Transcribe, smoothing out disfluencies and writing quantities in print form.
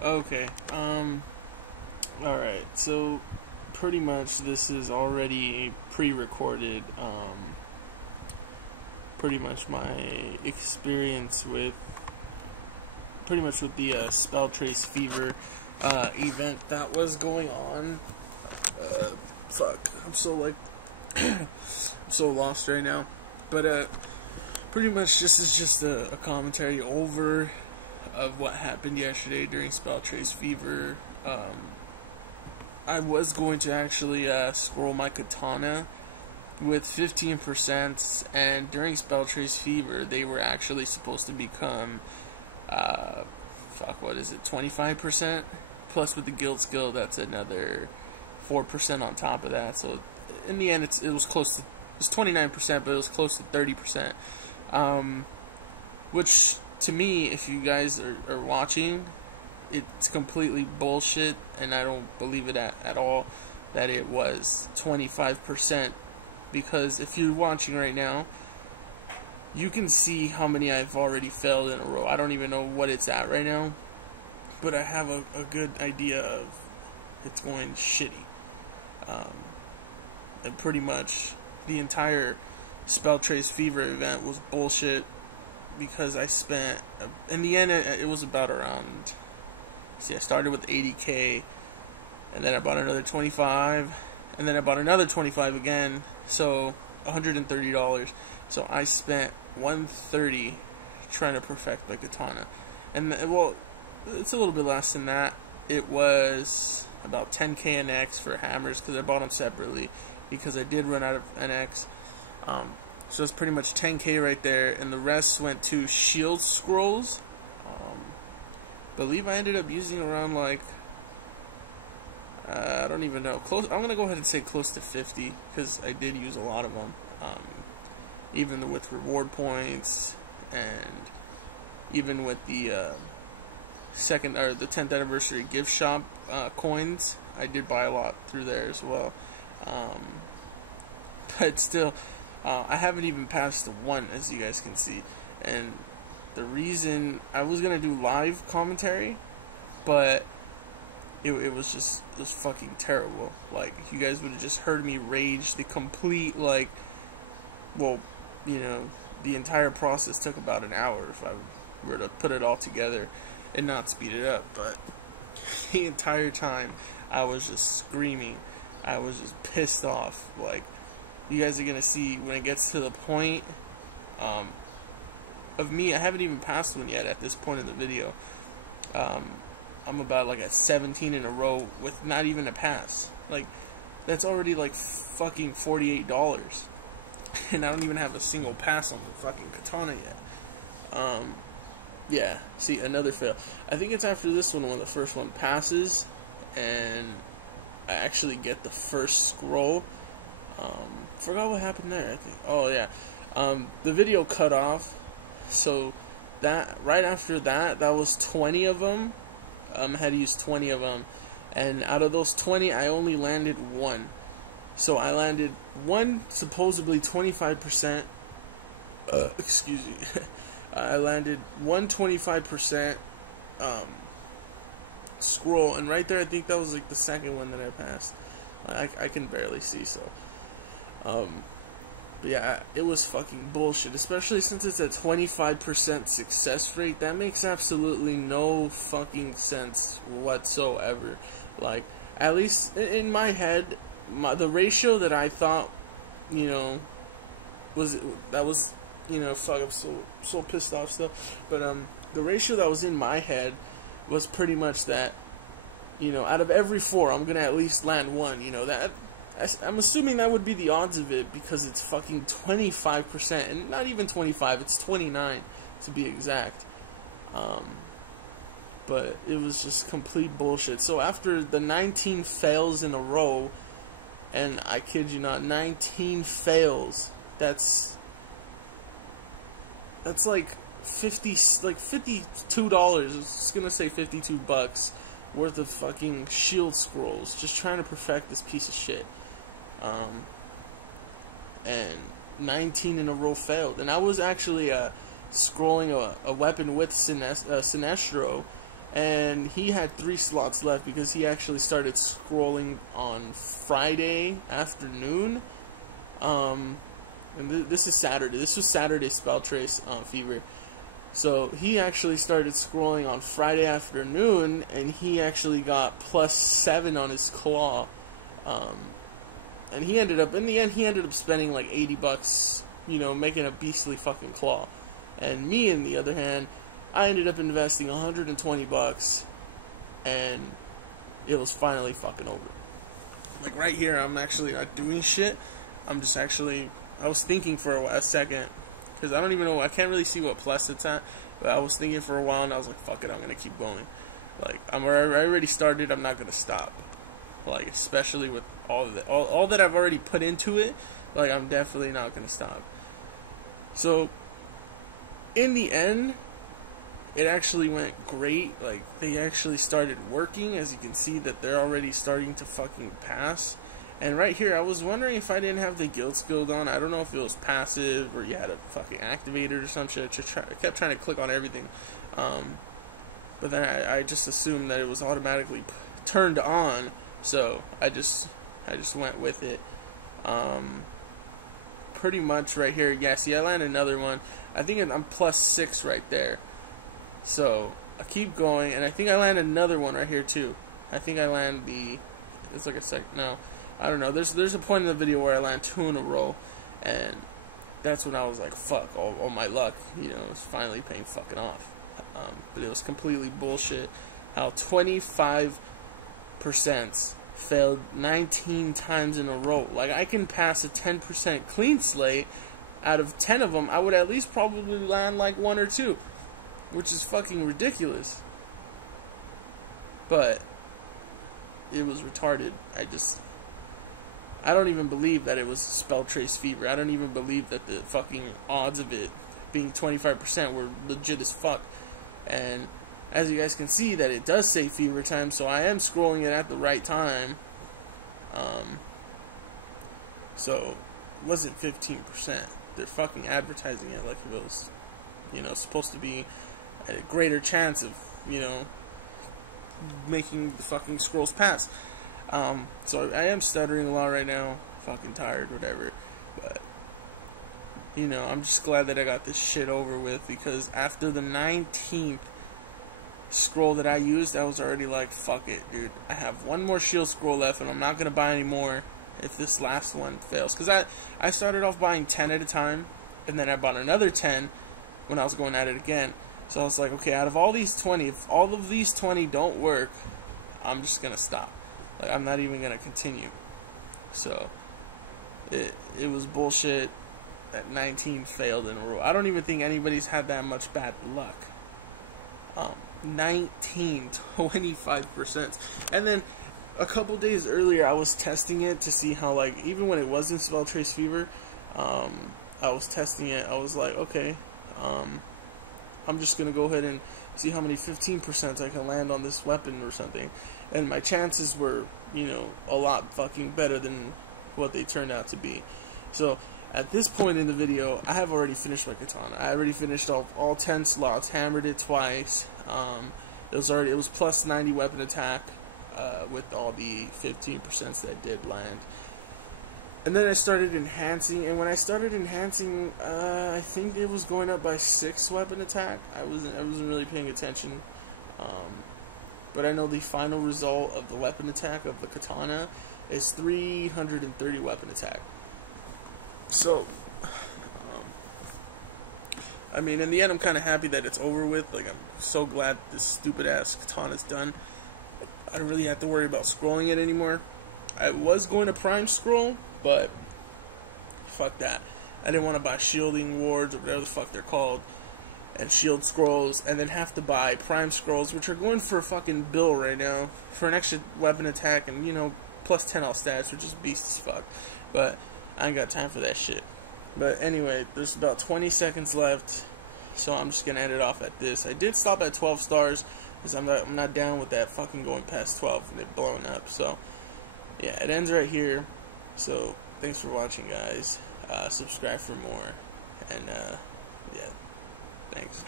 Okay. Alright, so pretty much this is already pre-recorded, pretty much my experience with the Spell Trace Fever event that was going on. Fuck, I'm so like I'm so lost right now. But pretty much this is just a commentary over of what happened yesterday during Spell Trace Fever. I was going to actually scroll my katana with 15%, and during Spell Trace Fever they were actually supposed to become what is it, 25%? Plus with the guild skill that's another 4% on top of that. So in the end it was close to, it's 29%, but it was close to 30%. Which to me, if you guys are watching, it's completely bullshit, and I don't believe it at all that it was 25%, because if you're watching right now, you can see how many I've already failed in a row. I don't even know what it's at right now, but I have a good idea of it's going shitty. And pretty much the entire Spell Trace Fever event was bullshit, because I spent, in the end it was about around, see, I started with 80k, and then I bought another 25, and then I bought another 25 again, so $130. So I spent $130 trying to perfect my katana. And well, it's a little bit less than that. It was about 10k NX for hammers, because I bought them separately, because I did run out of NX. So it's pretty much 10k right there, and the rest went to shield scrolls. Believe I ended up using around like, I don't even know, close. I'm gonna go ahead and say close to 50, because I did use a lot of them, even with reward points, and even with the the 10th anniversary gift shop coins. I did buy a lot through there as well, but still, I haven't even passed the 1, as you guys can see. And the reason I was gonna do live commentary, but it was fucking terrible. Like, you guys would have just heard me rage the complete, like, well, you know, the entire process took about an hour if I were to put it all together and not speed it up. But the entire time I was just screaming, I was just pissed off. Like, you guys are gonna see when it gets to the point of me, I haven't even passed one yet at this point in the video. I'm about like at 17 in a row with not even a pass. Like, that's already like fucking $48, and I don't even have a single pass on the fucking katana yet. Yeah, see, another fail. I think it's after this one when the first one passes and I actually get the first scroll. Forgot what happened there, I think. Oh yeah, the video cut off, so that right after that was 20 of them. I had used 20 of them, and out of those 20 I only landed 1. So I landed 1 supposedly 25%, excuse me, I landed 1 25% scroll, and right there I think that was like the second one that I passed. I can barely see, so but yeah, it was fucking bullshit, especially since it's a 25% success rate. That makes absolutely no fucking sense whatsoever. Like, at least in my head, the ratio that I thought, you know, was, you know, fuck, I'm so pissed off still. But the ratio that was in my head was pretty much that, you know, out of every 4, I'm gonna at least land 1. You know, that I'm assuming that would be the odds of it, because it's fucking 25%, and not even 25, it's 29 to be exact. But it was just complete bullshit. So after the 19 fails in a row, and I kid you not, 19 fails, that's like $52. I was just gonna say $52 worth of fucking shield scrolls, just trying to perfect this piece of shit. And 19 in a row failed, and I was actually scrolling a weapon with Sinestro, and he had 3 slots left because he actually started scrolling on Friday afternoon. And this is Saturday. This was Saturday Spell Trace Fever. So he actually started scrolling on Friday afternoon, and he actually got +7 on his claw. And he ended up, in the end, he ended up spending like $80, you know, making a beastly fucking claw. And me, on the other hand, I ended up investing $120, and it was finally fucking over. Like right here, I'm actually not doing shit. I'm just actually, I was thinking for a second, because I don't even know, I can't really see what plus it's at, but I was thinking for a while, and I was like, fuck it, I'm gonna keep going. Like, I already started, I'm not gonna stop. Like, especially with all that I've already put into it, like, I'm definitely not gonna stop. So, in the end, it actually went great. Like, they actually started working. As you can see, that they're already starting to fucking pass. And right here, I was wondering if I didn't have the guild skill on. I don't know if it was passive or you had to fucking activate it or some shit. I kept trying to click on everything, but then I just assumed that it was automatically turned on. So I just went with it. Pretty much right here. Yeah, see, I landed another one. I think I'm +6 right there. So I keep going, and I think I land another one right here too. I think I land the. It's like a sec. No, I don't know. There's a point in the video where I land 2 in a row, and that's when I was like, fuck, all my luck, you know, it's finally paying fucking off. But it was completely bullshit. How 25% failed 19 times in a row. Like, I can pass a 10% clean slate. Out of 10 of them, I would at least probably land like 1 or 2, which is fucking ridiculous. But it was retarded. I don't even believe that it was Spell Trace Fever. I don't even believe that the fucking odds of it being 25% were legit as fuck. And as you guys can see, that it does say fever time, so I am scrolling it at the right time. So it wasn't 15%. They're fucking advertising it like it was, you know, supposed to be a greater chance of, you know, making the fucking scrolls pass. So I am stuttering a lot right now, fucking tired, whatever, but, you know, I'm just glad that I got this shit over with, because after the 19th scroll that I used, I was already like, fuck it, dude, I have 1 more shield scroll left, and I'm not gonna buy any more if this last one fails, because I started off buying 10 at a time, and then I bought another 10 when I was going at it again. So I was like, okay, out of all these 20, if all of these 20 don't work, I'm just gonna stop. Like, I'm not even gonna continue. So it was bullshit that 19 failed in a row. I don't even think anybody's had that much bad luck. 19, 25%. And then a couple days earlier, I was testing it to see how, like, even when it wasn't Spell Trace Fever, I was testing it. I was like, okay, I'm just gonna go ahead and see how many 15% I can land on this weapon or something. And my chances were, you know, a lot fucking better than what they turned out to be. So at this point in the video, I have already finished my katana. I already finished all 10 slots, hammered it twice. It was +90 weapon attack with all the 15% that did land. And then I started enhancing, and when I started enhancing, I think it was going up by 6 weapon attack. I wasn't really paying attention. But I know the final result of the weapon attack of the katana is 330 weapon attack. So, I mean, in the end, I'm kind of happy that it's over with. Like, I'm so glad this stupid-ass katana's done. I don't really have to worry about scrolling it anymore. I was going to prime scroll, but fuck that. I didn't want to buy shielding wards or whatever the fuck they're called, and shield scrolls, and then have to buy prime scrolls, which are going for a fucking bill right now for an extra weapon attack and, you know, +10 all stats, which is beast as fuck. But I ain't got time for that shit. But anyway, there's about 20 seconds left, so I'm just gonna end it off at this. I did stop at 12 stars because I'm not down with that fucking going past 12 and it blowing up. So yeah, it ends right here. So thanks for watching, guys. Subscribe for more, and yeah, thanks.